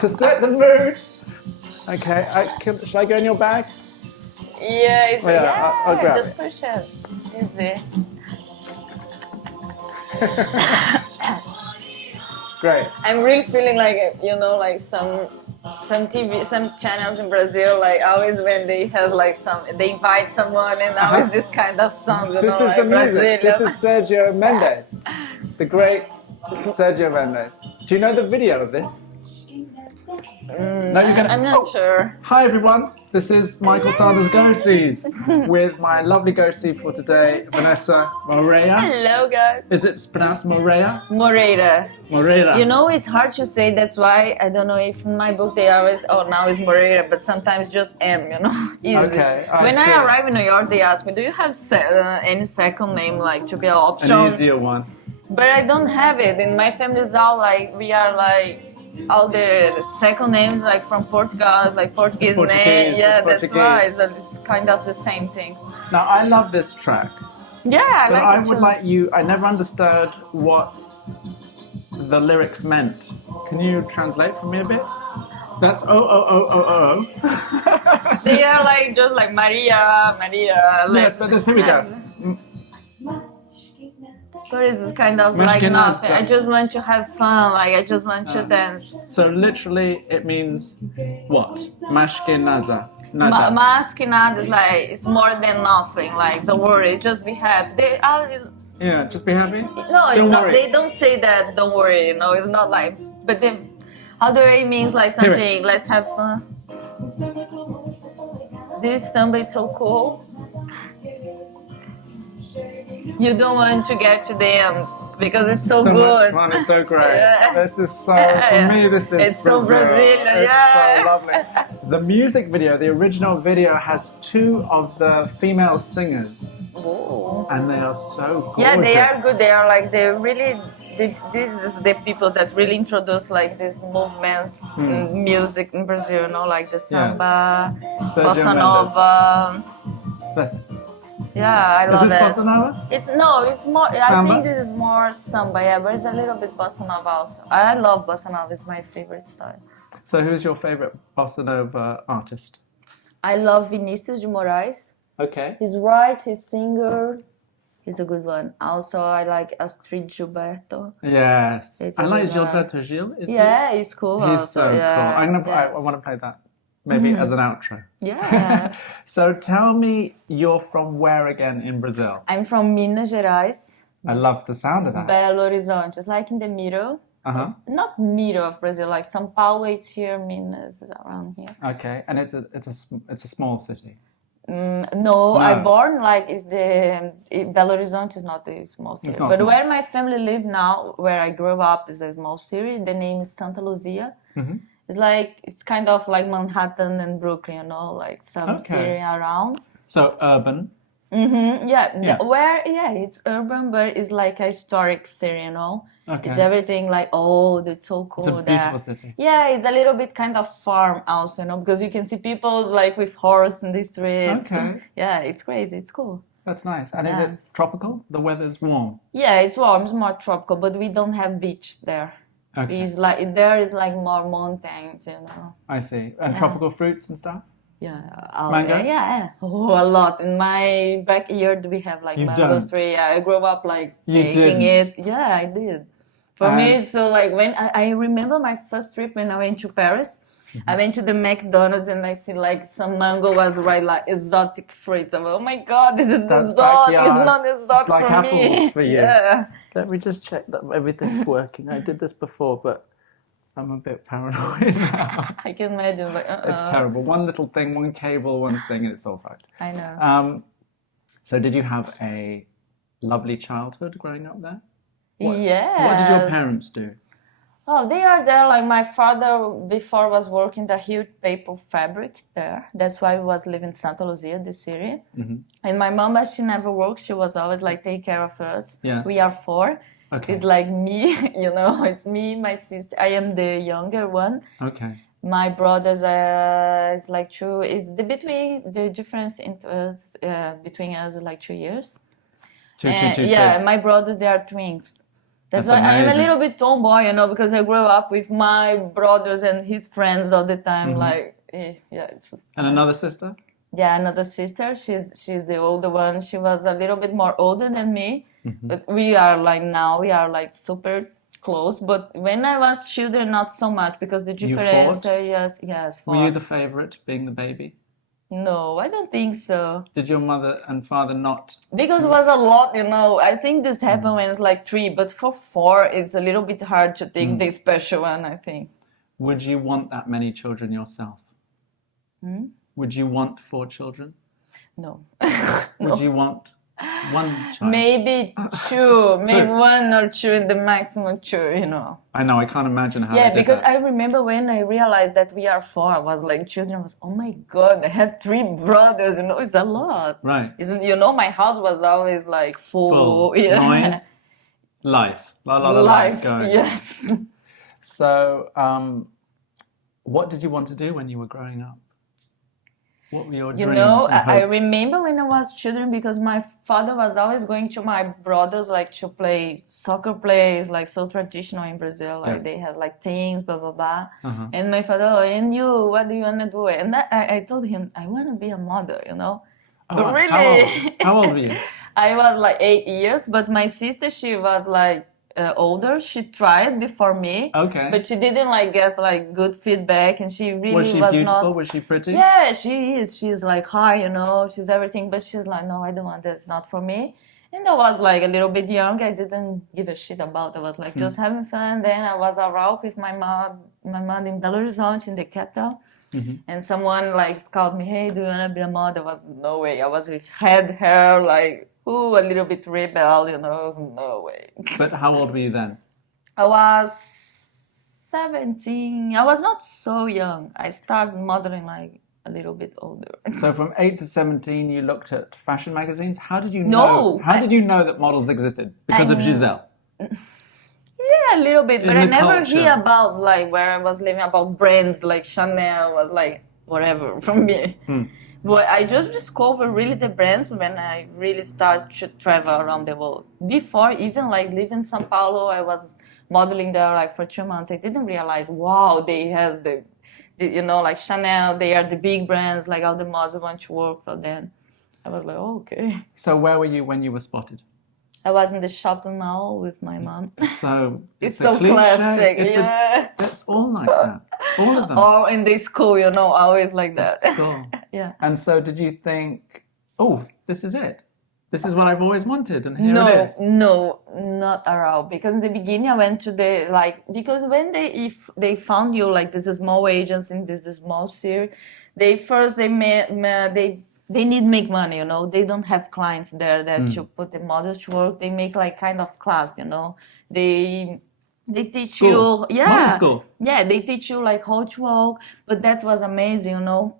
To set the mood. Okay, should I go in your bag? Yeah, it's I'll grab just it. push it. Easy. Great. I'm really feeling like, you know, like some TV, some channels in Brazil, like always when they have like they invite someone and always this kind of song, you This know, is the like music. Brazilian. This is Sergio Mendes, the great Sergio Mendes. Do you know the video of this? No, I'm not sure. Hi everyone, this is Michael Sanders Go-Sees with my lovely Go-See for today, Vanessa Moreira. Hello guys. Is it pronounced Moreira? Moreira. Moreira. You know, it's hard to say, that's why I don't know if in my book they always, now it's Moreira, but sometimes just M, you know, easy. Okay, when I arrive in New York, they ask me, do you have any second name, like, to be an option? An easier one. But I don't have it. In my family, it's all like, we are like, all the second names like from Portugal, like Portuguese name. Yeah, that's why. So it's kind of the same things. Now, I love this track. Yeah, I would like you, I never understood what the lyrics meant. Can you translate for me a bit? That's oh. They are like just like Maria. Yes, but here we go. It's kind of like nothing. I just want to have fun, like I just want to dance. So literally it means what? Mashkenaza. Mashkenaza is like, it's more than nothing, like don't worry, just be happy. Yeah, just be happy? No, it's not, they don't say that, don't worry, you know, it's not like, but the other way means like something, let's have fun. This samba is so cool. You don't want to get to the end because it's so good. Much fun, it's so great. Yeah. This is so, for me, this is it's so Brazilian, It's so lovely. The music video, the original video, has two of the female singers. Ooh. And they are so gorgeous. Yeah, they are good. They are like, this is the people that really introduce like these movements in music in Brazil, you know, like the samba, bossa nova. Yeah, I love it. Is this bossa nova? It's more, Samba? I think this is more samba, yeah, but it's a little bit bossa nova also. I love bossa nova, it's my favorite style. So who's your favorite bossa nova artist? I love Vinicius de Moraes. Okay. He's right, he's singer. He's a good one. Also, I like Astrid Gilberto. Yes. I like Gilberto Gil. Yeah, he's cool. He's also. so yeah. cool. I want to play that. Maybe as an outro. Yeah. So tell me, you're from where again in Brazil? I'm from Minas Gerais. I love the sound of that. Belo Horizonte. It's like in the middle. Not middle of Brazil, like São Paulo, it's here, Minas is around here. Okay, and it's a small city. No, I born like Belo Horizonte is not a small city, but small. Where my family live now, where I grew up, is a small city. The name is Santa Luzia. It's like, it's kind of like Manhattan and Brooklyn, you know, like some city around. So urban. It's urban, but it's like a historic city, you know. Okay. It's everything like, that's so cool. It's a beautiful city. Yeah, it's a little bit kind of farm also, you know, because you can see people like with horse in the streets. Okay. Yeah, it's crazy. It's cool. That's nice. And is it tropical? The weather's warm? Yeah, it's warm. It's more tropical, but we don't have beach there. Okay. It's like, there is like more mountains, you know. I see. And tropical fruits and stuff? Yeah. Mangoes? Yeah. A lot. In my backyard, we have like mangoes tree. I grew up like taking it. Yeah, I did. For me, it's so like when I remember my first trip when I went to Paris. I went to the McDonald's and I see like some mango was like exotic fruits. I'm like, oh my god, this is exotic. It's not exotic like for apples me. For you. Yeah. Let me just check that everything's working. I did this before, but I'm a bit paranoid now. I can imagine. Like, It's terrible. One little thing, one cable, one thing, and it's all fucked. I know. So did you have a lovely childhood growing up there? Yes. What did your parents do? Oh, they are there. Like my father before was working the huge paper fabric there. That's why we was living in Santa Luzia, the city. And my mom, she never worked. She was always like take care of us. Yes. We are four. Okay. It's like me, you know. It's me, my sister. I am the younger one. Okay. My brothers are it's like two. The difference in us between us is like 2 years. Two. Yeah, my brothers, they are twins. That's why amazing. I'm a little bit tomboy, you know, because I grew up with my brothers and his friends all the time. Like, yeah, it's. And another sister? Yeah, another sister. She's the older one. She was a little bit more older than me, but we are like super close. But when I was children, not so much because the difference. Yes. Were you the favorite, being the baby? No, I don't think so. Did your mother and father not? Because it was a lot, you know. I think this happened when it's like 3, but for 4, it's a little bit hard to take the special one, I think. Would you want that many children yourself? Would you want 4 children? No. Would you want 1 child? Maybe 2, maybe 1 or 2 in the maximum 2, you know. I know, I can't imagine how. Yeah, because I remember when I realized that we are 4, I was like, children was, oh my God, I have 3 brothers, you know, it's a lot. Right. Isn't, you know, my house was always like full. Yeah. Noise, life. Life, going. yes. So, what did you want to do when you were growing up? What were your dreams? You know, and I hopes? remember when I was children because my father was always going to my brothers like to play soccer plays, like so traditional in Brazil. Like they had like teams, blah, blah, blah. And my father, and you, what do you want to do? And I told him, I want to be a model, you know. Oh, really? How old were you? I was like 8 years, but my sister, she was like older. She tried before me, but she didn't like get like good feedback, and she really was beautiful? not. Was she pretty? Yeah, she is. She's like high, you know. She's everything, but she's like, no, I don't want that. It's not for me. And I was like a little bit young. I didn't give a shit about. I was like just having fun. Then I was around with my mom in Belo Horizonte in the capital. And someone like called me, hey, do you want to be a model? I was, no way. I was with head hair, like, a little bit rebel, you know, no way. But how old were you then? I was 17. I was not so young. I started modeling like a little bit older. So from 8 to 17, you looked at fashion magazines. How did you know? No, how did you know that models existed? Because of Giselle? Yeah, a little bit, but I never culture. hear about like where I was living about brands like Chanel was like whatever from me. But I just discovered really the brands when I really started to travel around the world. Before even like living in São Paulo, I was modeling there like for 2 months. I didn't realize, wow, they has the you know, like Chanel, they are the big brands, like all the models want to work for them. I was like, oh, okay. So where were you when you were spotted? I was in the shopping mall with my mom. So it's so classic. It's all like that. All of them. Or in the school, you know, always like that. School. Yeah. And so did you think, oh, this is it? This is what I've always wanted, and here it is? No, not at all. Because in the beginning I went to the, like, because when if they found you, like, this is small agency in this small city, they need make money, you know. They don't have clients there that to put the models to work. They make like kind of class, you know. They teach school. you, Model school. Yeah, they teach you like how to walk. But that was amazing, you know.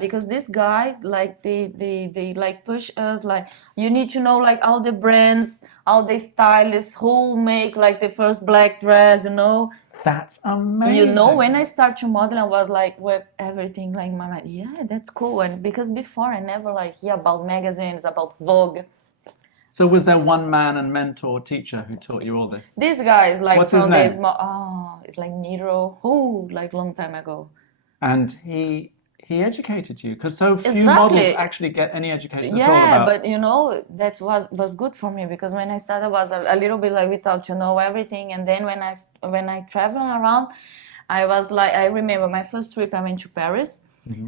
Because this guy, like they like push us, like you need to know like all the brands, all the stylists who make like the first black dress, you know. That's amazing. You know, when I started to model, I was like with everything, like my mind, yeah, that's cool. And because before I never like hear about magazines, about Vogue. So was there one man and mentor teacher who taught you all this? This guy is like What's from his name? It's like Miro, like long time ago. And he educated you, because so few models actually get any education at all about. Yeah, but you know, that was good for me, because when I started I was a little bit like without to know everything. And then when I travel around, I was like, I remember my first trip I went to Paris.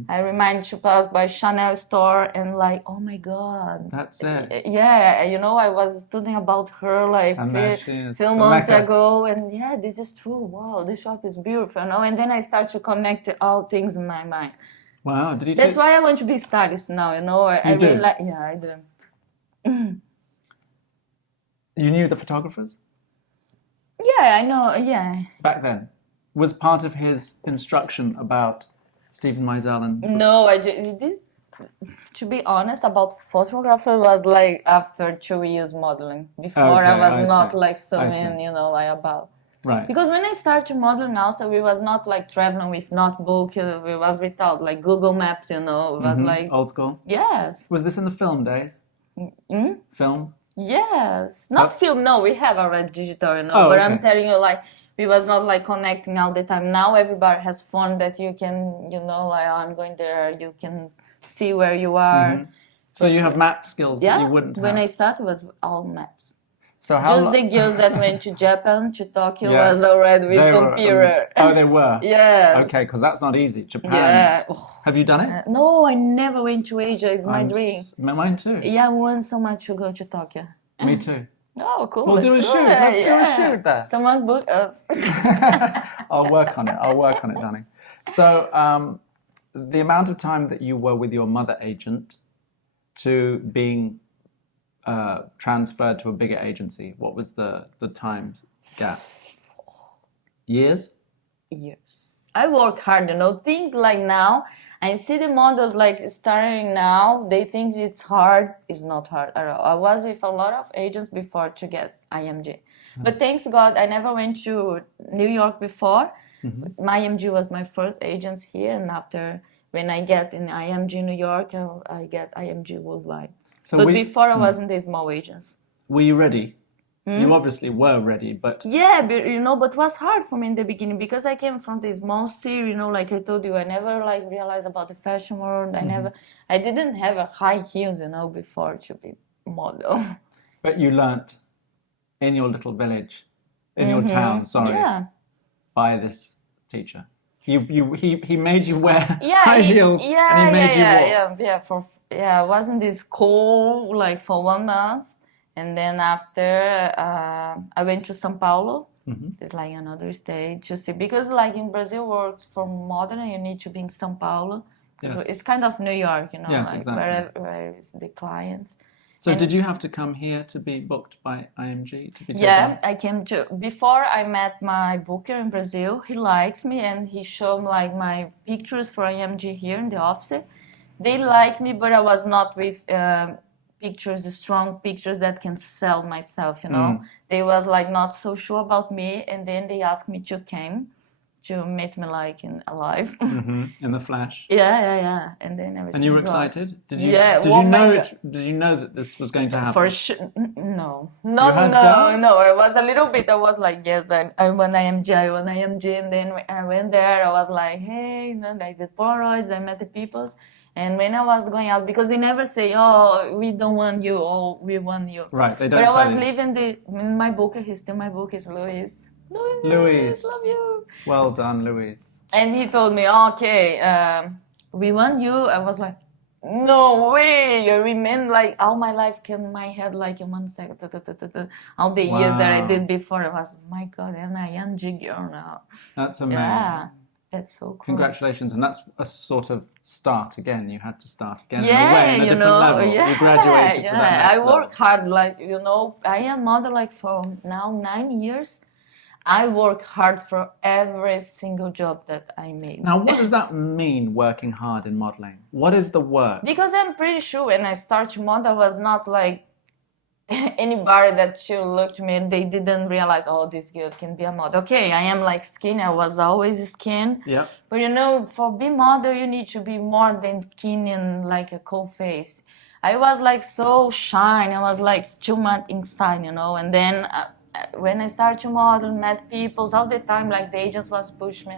I reminded to pass by Chanel store and like, oh my God. That's it. Yeah, you know, I was studying about her like few months ago, and yeah, this is true. Wow, this shop is beautiful, you know. And then I start to connect all things in my mind. Wow, did you? That's why I want to be stylist now, you know. I really like. Yeah, I do. You knew the photographers? Yeah, I know. Yeah. Back then, was part of his instruction about Steven Meisel and. No, this. To be honest, about photographer was like after 2 years modeling. Before I was not like so in, you know, like about. Right. Because when I started modeling also, we was not like traveling with notebook. We was without like Google Maps, you know. It was like old school. Yes. Was this in the film days? Film. Yes, not film. No, we have already digital, you know. Oh, but okay. I'm telling you, like, we was not like connecting all the time. Now everybody has phone that you can, you know, like, oh, I'm going there. You can see where you are. So you have map skills that you wouldn't have. When I started, it was all maps. So how Just the girls that went to Japan, to Tokyo, was already with they computer. Were, they were? Yes. Okay, because that's not easy. Japan. Yeah. Have you done it? No, I never went to Asia. It's my dream. Mine too. Yeah, I want so much to go to Tokyo. Me too. Oh, cool. We'll do a shoot. Let's do a shoot there. Someone book us. I'll work on it. Darling. So the amount of time that you were with your mother agent to being transferred to a bigger agency, what was the time gap? Years? I work hard, you know, things like now. I see the models like starting now, they think it's hard. It's not hard at all. I was with a lot of agents before to get IMG. But thanks God, I never went to New York before. My IMG was my first agents here, and after when I get in IMG New York, I get IMG worldwide. So but before I was in the small agents. Were you ready? You obviously were ready, but... Yeah, but, you know, but it was hard for me in the beginning because I came from this small city, you know, like I told you, I never like realized about the fashion world. I didn't have a high heels, you know, before to be model. But you learnt in your little village, in your town, by this teacher. He made you wear high heels and he made you walk. I was in this school like for 1 month. And then after, I went to São Paulo. It's like another state to see, because like in Brazil works for modern, you need to be in São Paulo. Yes. So it's kind of New York, you know, yes, like exactly. where is the clients. So did you have to come here to be booked by IMG? To be I came to, before I met my booker in Brazil, he likes me and he showed like my pictures for IMG here in the office. They like me, but I was not with... strong pictures that can sell myself, you know. They was like not so sure about me, and then they asked me to come to meet me like in alive. In the flash. Yeah. And then everything. And you were excited? Did you know that this was going to happen? For sure. No. I was a little bit. I was like, yes, I want IMG, and then I went there. I was like, hey, and I did Polaroids. I met the people. And when I was going out, because they never say, oh, we don't want you, or we want you. Right, they don't But I was you. leaving my booker, he's still my book, is Luis. Luis, love you. Well done, Luis. And he told me, okay, we want you. I was like, no way. I remember like all my life in my head, like in 1 second, all the years that I did before. I was, my God, I'm a young girl now. That's amazing. Yeah. That's so cool. Congratulations, and that's a sort of start again. You had to start again. Yeah, in a different level. Yeah, you graduated to that next I work hard, like, you know, I am model like for now 9 years. I work hard for every single job that I made. Now, what does that mean, working hard in modeling? What is the work? Because I'm pretty sure when I started model was not like anybody that should look to me, they didn't realize, oh, this girl can be a model. Okay, I am like skin. I was always skin. Yeah. But you know, for being model, you need to be more than skin and like a cool face. I was like so shy. I was like too much inside, you know. And then when I started to model, met people all the time, like the agents was pushing me.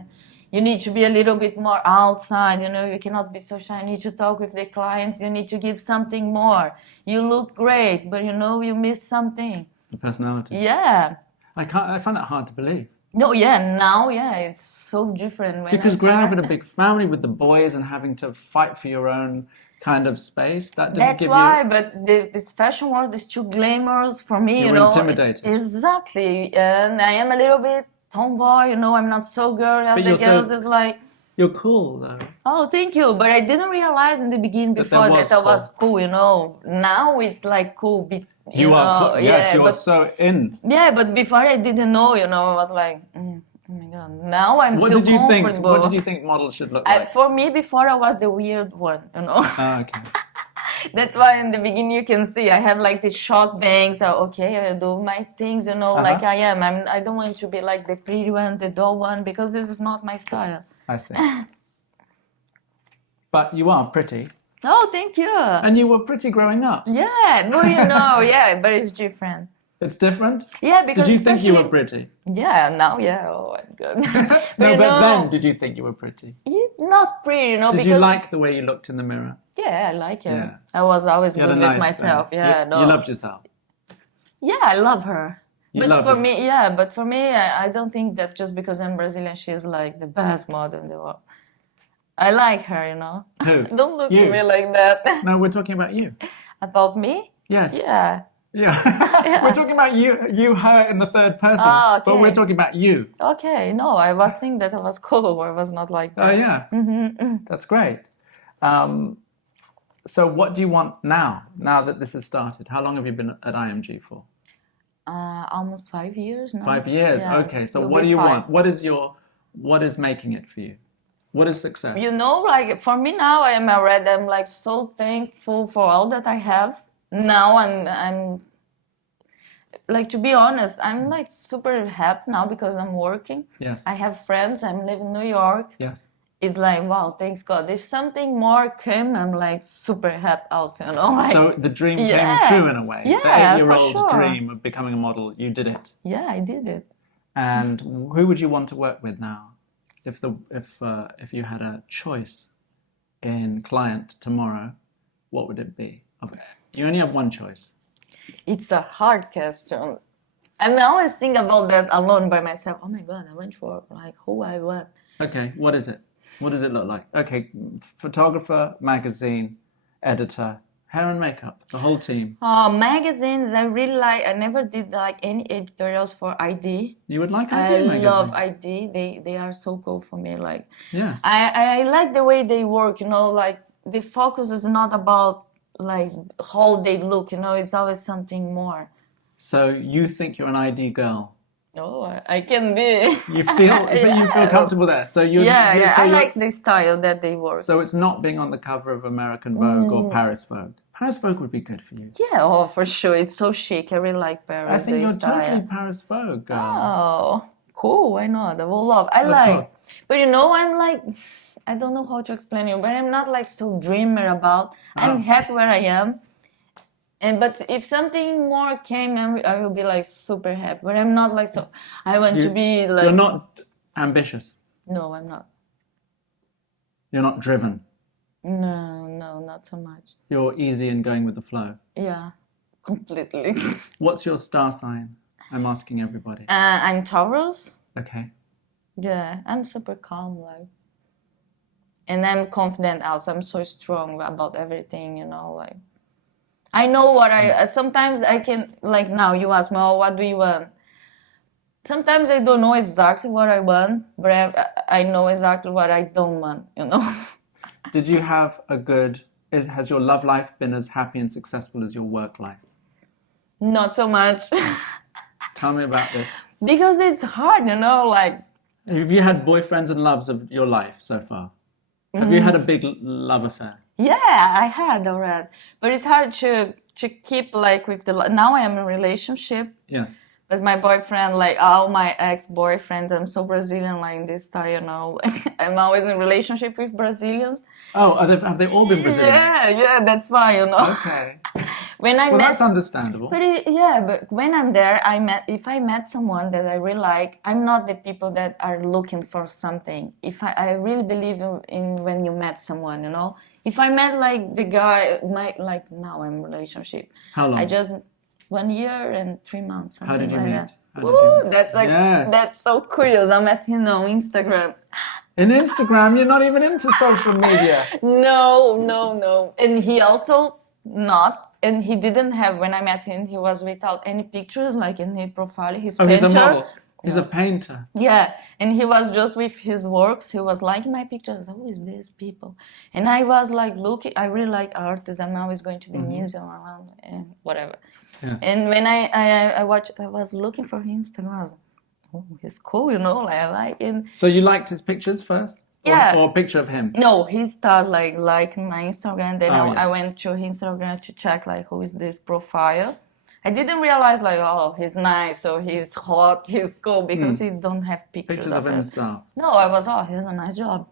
You need to be a little bit more outside, you know, you cannot be so shy. You need to talk with the clients. You need to give something more. You look great, but you know, you miss something. The personality. Yeah. I find that hard to believe. No, now, it's so different. Because growing up in a big family with the boys and having to fight for your own kind of space, that didn't give you... That's why, but this fashion world is too glamorous for me, you know. Intimidated. Exactly. And I am a little bit tomboy, you know, I'm not so girl. The girls is like... You're cool, though. Oh, thank you. But I didn't realize in the beginning before that I was cool, you know. Now it's like cool. You are cool. Yes, you are so in. Yeah, but before I didn't know, you know, I was like, oh my God. Now I'm feel comfortable. What did you think models should look like? For me, before I was the weird one, you know. Oh, okay. That's why in the beginning you can see I have like the short bangs. So, okay, I do my things, you know, like I am. I don't want to be like the pretty one, the dull one, because this is not my style. I see. But you are pretty. Oh, thank you. And you were pretty growing up. Yeah, no, you know, yeah, but it's different. It's different? Yeah, because did you think you were pretty? Yeah, now, yeah, oh my God. No, but then did you think you were pretty? Not pretty, you know, Did you like the way you looked in the mirror? Yeah, I like it. Yeah. I was always good with myself. Yeah, no. You loved yourself? Yeah, I love her. But for her. me, I don't think that just because I'm Brazilian, she's like the best model in the world. I like her, you know. Who? Don't look at me like that. No, we're talking about you. About me? Yes. Yeah. Yeah. We're talking about you, her in the third person. Oh, okay. But we're talking about you. Okay, no, I was thinking that I was cool. I was not like that. Oh, yeah. Mm-hmm. That's great. So what do you want now that this has started? How long have you been at IMG for? Almost 5 years now. 5 years, yeah, okay. So what do you want? What is making it for you? What is success? You know, like for me now, I'm like so thankful for all that I have. Now I'm like, to be honest, I'm like super happy now because I'm working. Yes. I have friends. I'm living in New York. Yes. It's like, wow, thanks God. If something more came, I'm like super happy also, you know. Like, so the dream came true in a way. Yeah, the 8-year-old dream of becoming a model, you did it. Yeah, I did it. And who would you want to work with now? If you had a choice in client tomorrow, what would it be? You only have one choice. It's a hard question. I always think about that alone by myself. Oh my God, I went for like who I want. Okay, what is it? What does it look like? Okay, photographer, magazine, editor, hair and makeup, the whole team. Magazines, I really like. I never did like any editorials for ID. You would like ID magazine? I love ID. They are so cool for me. Like, yes. I like the way they work. You know, like the focus is not about like how they look. You know, it's always something more. So you think you're an ID girl? Oh, I can be. You feel comfortable there. So I like the style that they work. So it's not being on the cover of American Vogue or Paris Vogue. Paris Vogue would be good for you. Yeah, oh, for sure. It's so chic. I really like Paris. I think you're totally Paris Vogue girl. Oh, cool. Why not? I will love. I like. But you know, I'm like, I don't know how to explain you, but I'm not like so dreamer about. I'm happy where I am. But if something more came, I will be like super happy. But I'm not like so. I want to be like. You're not ambitious. No, I'm not. You're not driven. No, not so much. You're easy and going with the flow. Yeah, completely. What's your star sign? I'm asking everybody. I'm Taurus. Okay. Yeah, I'm super calm, like. And I'm confident also. I'm so strong about everything, you know, like. I know what sometimes I can, like now you ask me, oh, what do you want? Sometimes I don't know exactly what I want, but I know exactly what I don't want, you know? Did you have has your love life been as happy and successful as your work life? Not so much. Tell me about this. Because it's hard, you know, like. Have you had boyfriends and loves of your life so far? Have you had a big love affair? Yeah, I had already, but it's hard to keep like with the. Now I am in a relationship. Yes. But my boyfriend, like all my ex-boyfriends, I'm so Brazilian, like this style, you know. I'm always in a relationship with Brazilians. Oh, have they all been Brazilian? Yeah, that's why, you know. Okay. That's understandable. But when I'm there, if I met someone that I really like, I'm not the people that are looking for something. If I really believe in when you met someone, you know. If I met like the guy, like now I'm in a relationship. How long? I just 1 year and 3 months. How did you meet? That's like that's so curious. I met him on Instagram. In Instagram, you're not even into social media. No. And he also not. And he didn't have, when I met him, he was without any pictures, like in his profile, his painter. He's a model. He's a painter. Yeah, and he was just with his works. He was liking my pictures. Who is these people? And I was like looking. I really like artists. I'm always going to the museum around and whatever. Yeah. And when I was looking for his Instagram, I was like, oh, he's cool, you know. Like, I like him. So you liked his pictures first? Yeah. Or a picture of him? No, he started like liking my Instagram. Then I went to his Instagram to check like who is this profile. I didn't realize like, oh, he's nice, so he's hot, he's cool, because he don't have pictures of himself. No, I was, he has a nice job.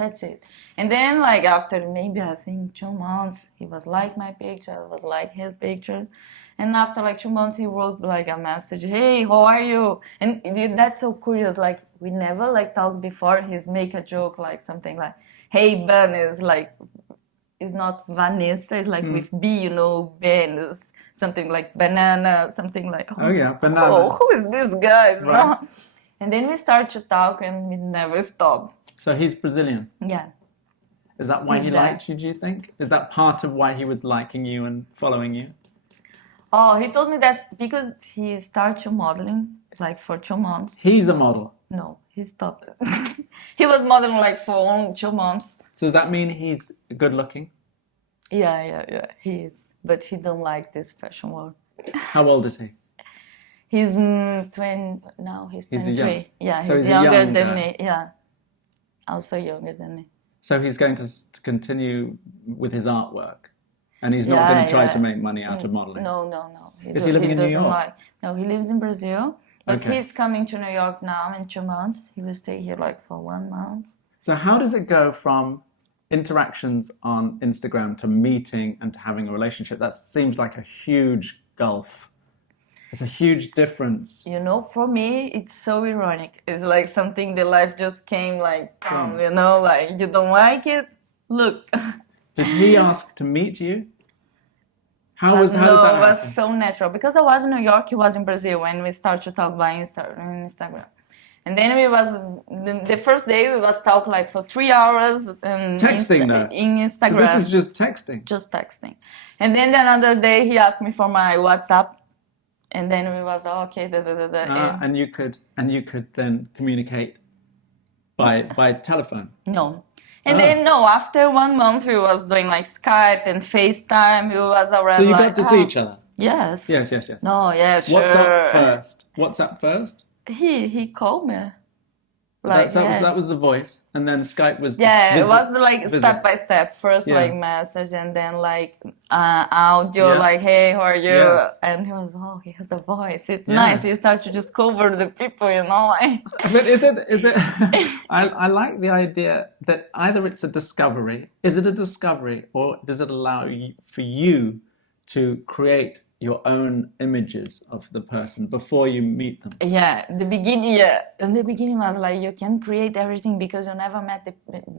That's it. And then like after maybe I think 2 months, he was like my picture, I was like his picture. And after like 2 months, he wrote like a message, hey, how are you? And that's so curious. Like we never like talked before. He's make a joke like something like, hey, Ben is like, it's not Vanessa, it's like with B, you know, Ben is something like banana, something like, oh yeah, banana. Oh, who is this guy? Right. No? And then we start to talk and we never stop. So he's Brazilian? Yeah. Is that why he liked you, do you think? Is that part of why he was liking you and following you? Oh, he told me that because he started modeling like for 2 months. He's a model? No, he stopped. He was modeling like for only 2 months. So does that mean he's good looking? Yeah, he is. But he don't like this fashion world. How old is he? He's 20, now he's 23. Yeah, so he's younger than me. Yeah, also younger than me. So he's going to continue with his artwork? And he's not going to try to make money out of modeling? No. Is he living in New York? No, he lives in Brazil. But Okay. he's coming to New York now in 2 months. He will stay here like for 1 month. So how does it go from interactions on Instagram to meeting and to having a relationship? That seems like a huge gulf. It's a huge difference. You know, for me, it's so ironic. It's like something the life just came like, you know, like you don't like it? Look. Did he ask to meet you? How did that No, it happen? was so natural. Because I was in New York, he was in Brazil when we started to talk by Instagram. And then we was, the first day we was talking like for 3 hours. Texting though? In Instagram. So this is just texting? Just texting. And then another day he asked me for my WhatsApp. And then we was, okay, and you could then communicate by telephone? No. And then, after 1 month, we was doing like Skype and FaceTime. We was already So you like, got to see each other? Yes. Yes. No, yeah, sure. WhatsApp first? He called me. That was the voice, and then Skype was... it was like step by step. First like message, and then like audio, like, hey, how are you? Yes. And he was, he has a voice. It's nice. You start to discover the people, you know. Like. But is it? I like the idea that either it's a discovery. Is it a discovery, or does it allow you, for you to create your own images of the person before you meet them? Yeah, in the beginning was like you can create everything because you never met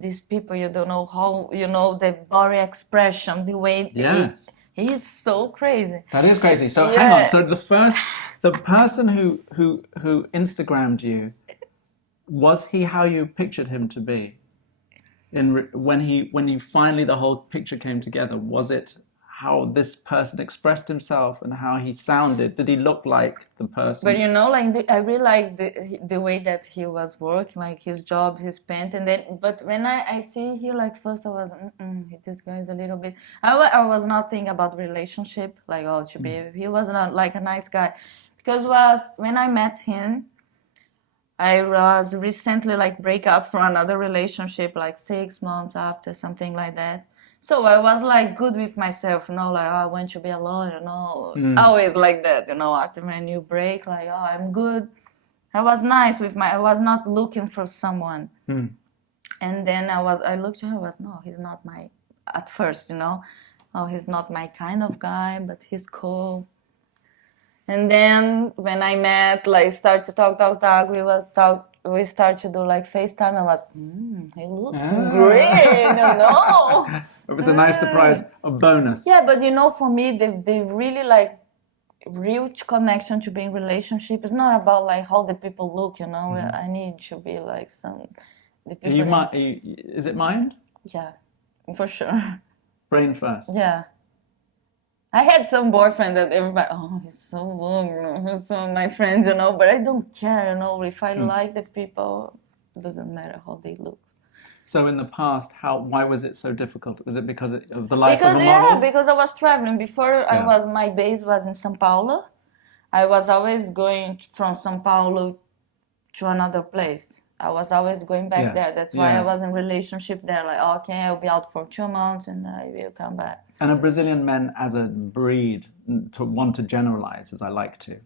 these people. You don't know how, the body expression, the way. Yes. He's so crazy. That is crazy. So hang on. So the person who Instagrammed you, was he how you pictured him to be? When you finally the whole picture came together, was it how this person expressed himself and how he sounded? Did he look like the person? But I really like the way that he was working, like his job, his paint, and then. But when I see here, like first I was, this guy is a little bit. I was not thinking about relationship, like to be. He was not like a nice guy, because when I met him, I was recently like break up from another relationship, like 6 months after, something like that. So I was like good with myself, like I want to be alone, always like that, after when you break, like, I'm good. I was nice I was not looking for someone. And then I looked at him, he's not at first, he's not my kind of guy, but he's cool. And then when I met, like start to talk, we start to do like FaceTime. I was, he looks great, It was a nice surprise, a bonus. Yeah, but for me, they really like real connection to be in relationship. It's not about like how the people look, I need to be like the people. Is it mind? Yeah, for sure. Brain first. Yeah. I had some boyfriend that everybody, he's so long, he's so my friends, but I don't care, if I like the people, it doesn't matter how they look. So in the past, why was it so difficult? Was it because of the life of a model? Because I was traveling. Before my base was in São Paulo. I was always going from São Paulo to another place. I was always going back there. That's why I was in relationship there. Like, okay, I'll be out for 2 months and I will come back. And are Brazilian men as a breed, to want to generalize as I like to,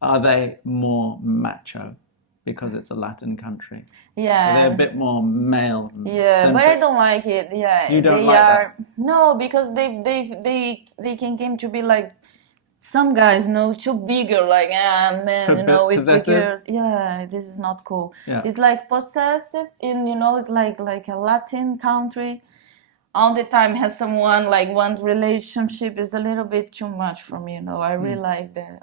are they more macho? because it's a Latin country. Yeah. They're a bit more male. Yeah, but I don't like it. Yeah, you don't they like are that? no, because they can came to be like some guys, too bigger, like man, with the girls. Yeah, this is not cool. Yeah. It's like possessive, and it's like a Latin country. All the time has someone like one relationship is a little bit too much for me. I really like the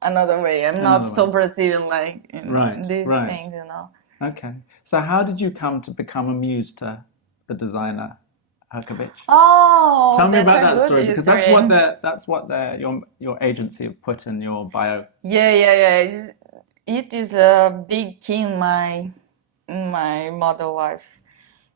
another way. I'm not so Brazilian like these things. Okay. So how did you come to become a muse to the designer Herkovich? Oh, tell me about that story because that's what your agency have put in your bio. Yeah. It is a big key in my model life.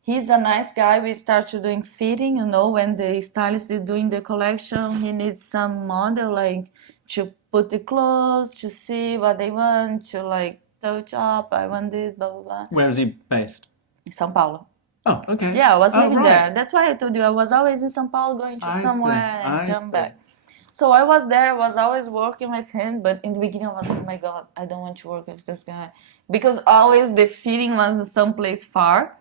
He's a nice guy. We started doing fitting, when the stylist is doing the collection, he needs some model like to put the clothes, to see what they want, to like touch up. I want this, blah blah blah. Where is he based? São Paulo. Oh, okay. Yeah, I was living there. That's why I told you I was always in São Paulo, going to somewhere and come back. So I was there. I was always working with him, but in the beginning I was, oh my god, I don't want to work with this guy, because always the fitting was someplace far.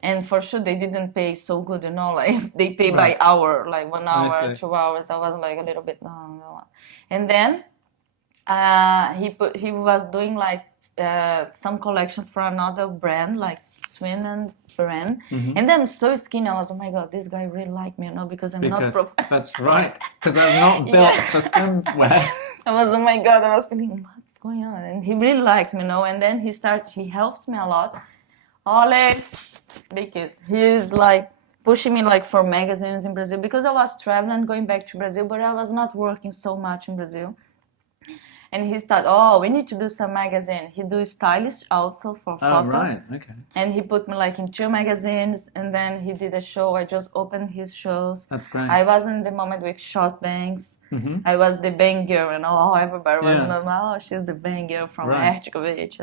And for sure, they didn't pay so good, like they pay by hour, like 1 hour, 2 hours. I was like a little bit, no. And then he was doing like some collection for another brand, like Sweden brand. Mm-hmm. And then so skinny, I was, oh my god, this guy really liked me, because I'm not professional. That's right, because I'm not built for swimwear. I was, oh my god, I was feeling, what's going on? And he really liked me, And then he helps me a lot. Ole, because he's like pushing me like for magazines in Brazil, because I was traveling, going back to Brazil, but I was not working so much in Brazil. And he started, we need to do some magazine. He do stylist also for photo. Oh, right, okay. And he put me like in 2 magazines, and then he did a show. I just opened his shows. That's great. I was in the moment with short bangs. Mm-hmm. I was the bang girl, everybody was, she's the bang girl from Herkovich,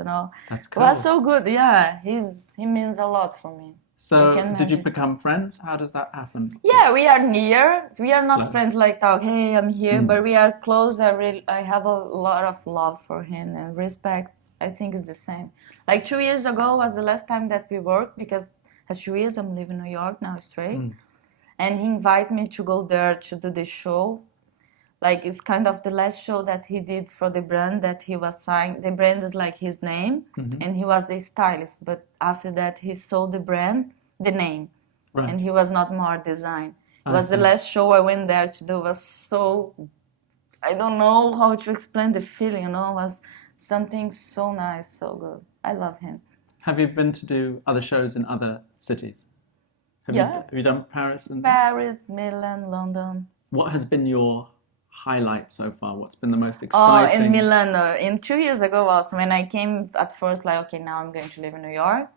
That's cool. It was so good, yeah. He means a lot for me. So, did you become friends? How does that happen? Yeah, we are near. We are not friends like talk, hey, I'm here, but we are close. I have a lot of love for him and respect. I think it's the same. Like 2 years ago was the last time that we worked, because as 2 years I'm living in New York now straight. And he invited me to go there to do the show. Like it's kind of the last show that he did for the brand that he was signed. The brand is like his name, and he was the stylist. But after that, he sold the brand, the name, and he was not more design. It was the last show I went there to do. It was so, I don't know how to explain the feeling. It was something so nice, so good. I love him. Have you been to do other shows in other cities? Have you done Paris? Paris, Milan, London. What has been your highlight so far? What's been the most exciting? In Milan, in 2 years ago also, when I came at first, like, okay, now I'm going to live in New York,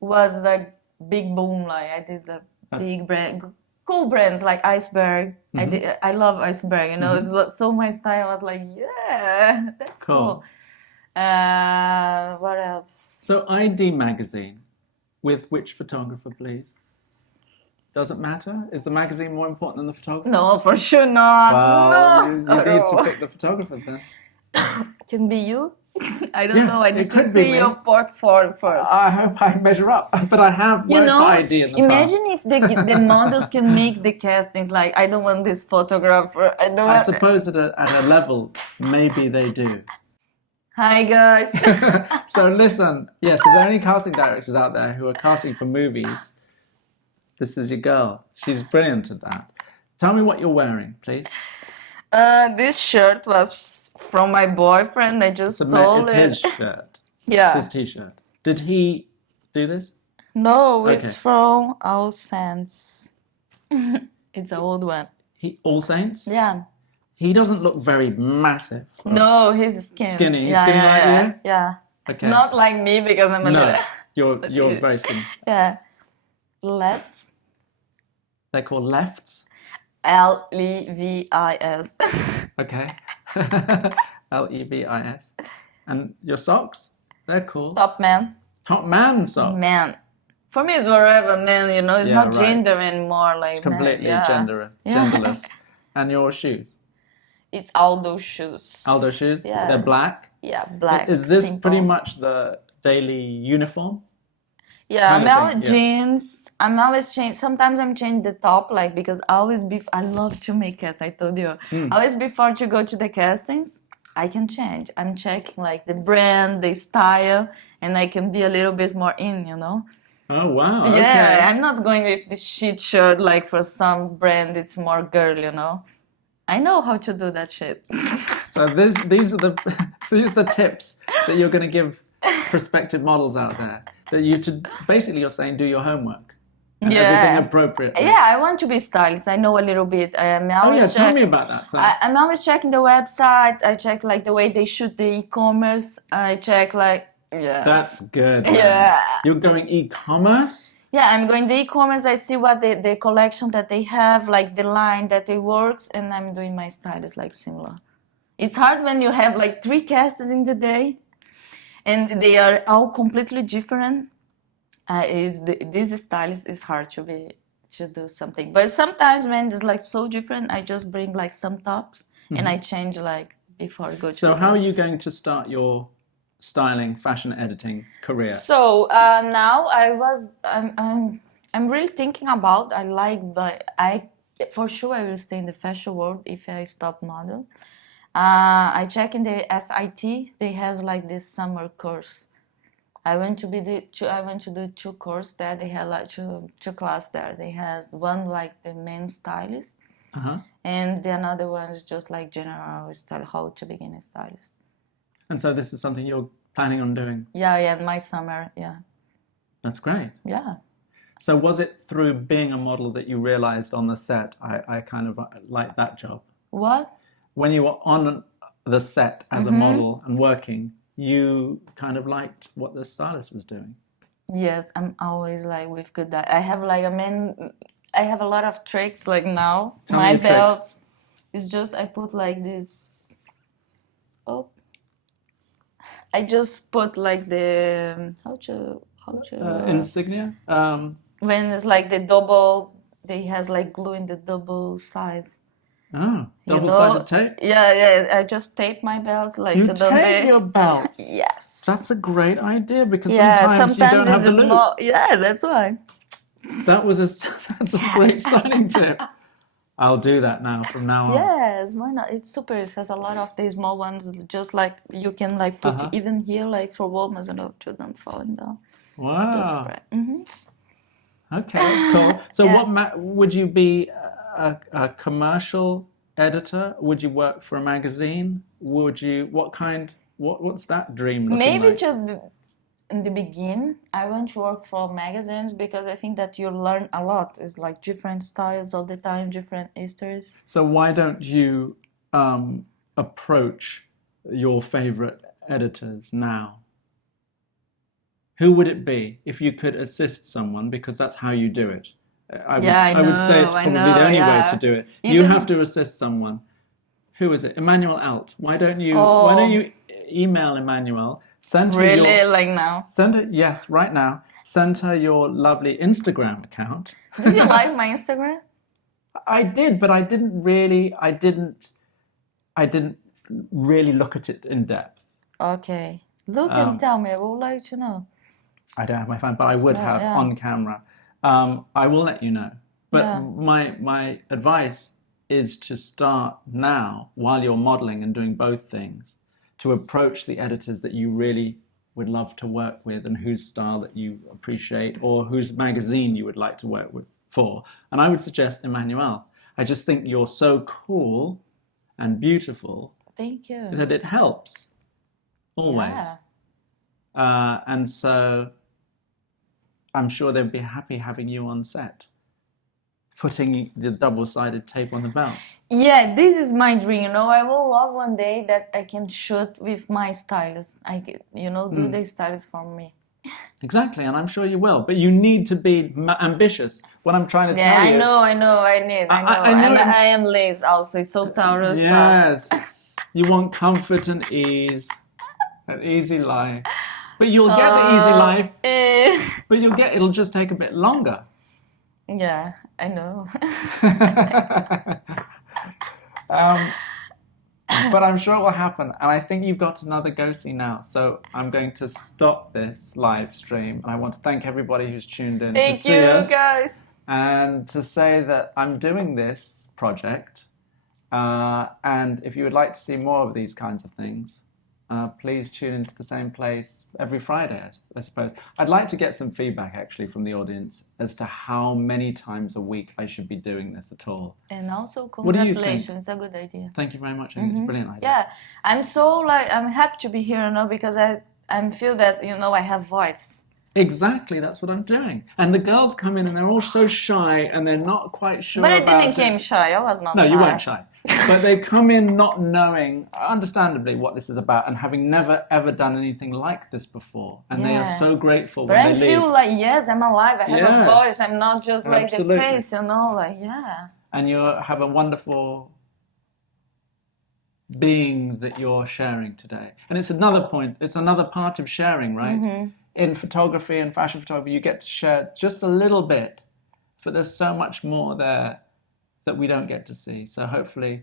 was a big boom. Like I did the big brand, cool brands like Iceberg. I love Iceberg, it's so my style. I was like, yeah, that's cool. What else? So ID magazine, with which photographer, please? Does it matter? Is the magazine more important than the photographer? No, for sure not. Well, you need to pick the photographer then. Can be you. I don't know. I need to see your portfolio first. I hope I measure up, but I have worked for ID in the imagine past. if the models can make the castings. Like, I don't want this photographer. I suppose at a level, maybe they do. Hi guys. So listen, yes, if there are any casting directors out there who are casting for movies, this is your girl. She's brilliant at that. Tell me what you're wearing, please. This shirt was from my boyfriend. I just stole it. It's his shirt. Yeah. It's his t-shirt. Did he do this? No, it's from All Saints. It's an old one. All Saints? Yeah. He doesn't look very massive. No, he's skinny. Skinny? He's skinny like you? Yeah. Okay. Not like me, because I'm a little... You're very skinny. Yeah. Lefts. They're called lefts? Levis. Okay. Levis. And your socks? They're cool. Top man. Top man socks? Man. For me, it's wherever man, it's not gender anymore. Like it's completely man. genderless. And your shoes? It's Aldo shoes. Aldo shoes? Yeah. They're black? Yeah, black. Is this simple. pretty much the daily uniform? Yeah, Kind I'm of always thing, yeah. jeans. I'm always change. Sometimes I'm change the top, like because I always I love to make cast. I told you. Always before to go to the castings, I can change. I'm checking like the brand, the style, and I can be a little bit more in, you know. Oh wow! Yeah, Okay. I'm not going with this shit shirt like for some brand. It's more girl, you know. I know how to do that shit. So these are the tips that you're going to give prospective models out there. That basically you're saying do your homework and everything appropriately. Yeah, I want to be stylist. I know a little bit. Tell me about that. So. I'm always checking the website. I check like the way they shoot the e-commerce. I check like That's good. Man. Yeah. You're going e-commerce? Yeah, I'm going the e-commerce. I see what the collection that they have, like the line that it works, and I'm doing my stylist like similar. It's hard when you have like 3 casts in the day. And they are all completely different. This stylist is hard to do something. But sometimes when it's like so different, I just bring like some tops and I change like before I go to. So how are you going to start your styling, fashion editing career? So now I'm really thinking about. For sure I will stay in the fashion world if I stop model. I check in the FIT. They has like this summer course. I went to do 2 courses there. They had like two class there. They has one like the main stylist, and the another one is just like general style, how to begin a stylist. And so this is something you're planning on doing? Yeah, my summer, yeah. That's great. Yeah. So was it through being a model that you realized on the set, I kind of like that job? What? When you were on the set as a model and working, you kind of liked what the stylist was doing. Yes, I'm always like with good. I have like I have a lot of tricks like now. Tell my me your belt tricks. is just I put like this. Oh, I just put like the how to insignia. When it's like the double, they has like glue in the double sides. Oh, double-sided tape? Yeah. I just tape my belt like You to tape your belts? Yes. That's a great idea because sometimes you don't have it's the loop. small. Yeah, that's why. That's a great styling tip. I'll do that now from now on. Yes, why not? It's super. It has a lot of the small ones. Just like you can like put even here like for warmers and to them falling down. Wow. Okay, that's cool. So would you be a commercial editor? Would you work for a magazine? What's that dream looking like? In the beginning, I want to work for magazines because I think that you learn a lot. It's like different styles all the time, different histories. So why don't you approach your favorite editors now? Who would it be if you could assist someone? Because that's how you do it. I would say it's probably the only way to do it. You have to assist someone. Who is it? Emmanuel Alt. Why don't you email Emmanuel? Send her like now? Send her, yes, right now. Send her your lovely Instagram account. Do you like my Instagram? I did, but I didn't really look at it in depth. Okay. Look and tell me. I would like to know. I don't have my phone, but I would have on camera. I will let you know. But my advice is to start now, while you're modeling and doing both things, to approach the editors that you really would love to work with and whose style that you appreciate or whose magazine you would like to work with for. And I would suggest Emmanuel. I just think you're so cool and beautiful. Thank you. That it helps. Always. Yeah. And so I'm sure they'd be happy having you on set, putting the double-sided tape on the belts. Yeah, this is my dream. You know, I will love one day that I can shoot with my stylist. Do the stylist for me. Exactly, and I'm sure you will. But you need to be ambitious. What I'm trying to tell you. Yeah, I know. I am lazy also. It's so Taurus stuff. Yes. You want comfort and ease, an easy life. But you'll get the easy life. But it'll just take a bit longer. Yeah, I know. But I'm sure it will happen. And I think you've got another go-see now. So I'm going to stop this live stream. And I want to thank everybody who's tuned in to see us. Thank you, guys. And to say that I'm doing this project. And if you would like to see more of these kinds of things, please tune into the same place every Friday, I suppose. I'd like to get some feedback, actually, from the audience as to how many times a week I should be doing this at all. And also, congratulations. It's a good idea. Thank you very much. I think it's a brilliant idea. Yeah, I'm happy to be here, because I feel that, I have voice. Exactly, that's what I'm doing. And the girls come in and they're all so shy and they're not quite sure But I about didn't came shy. I was not No, shy. you weren't shy. But they come in not knowing, understandably, what this is about and having never, ever done anything like this before. And they are so grateful when they leave. But I feel like, yes, I'm alive. I have a voice. I'm not just like the face, And you have a wonderful being that you're sharing today. And it's another point, it's another part of sharing, right? In photography and fashion photography, you get to share just a little bit, but there's so much more there that we don't get to see. So hopefully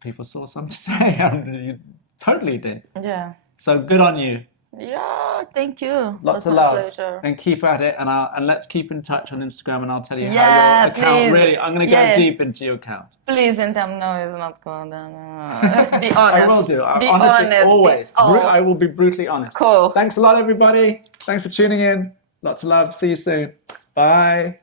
people saw something to say, and you totally did. Yeah. So good on you. Yeah, thank you. Lots of love. Pleasure. And keep at it, and let's keep in touch on Instagram, and I'll tell you how your account really, I'm going to go deep into your account. Please don't tell me no, it's not going down. Be honest. I will do. Be honestly, honest. Always. I will be brutally honest. Cool. Thanks a lot, everybody. Thanks for tuning in. Lots of love. See you soon. Bye.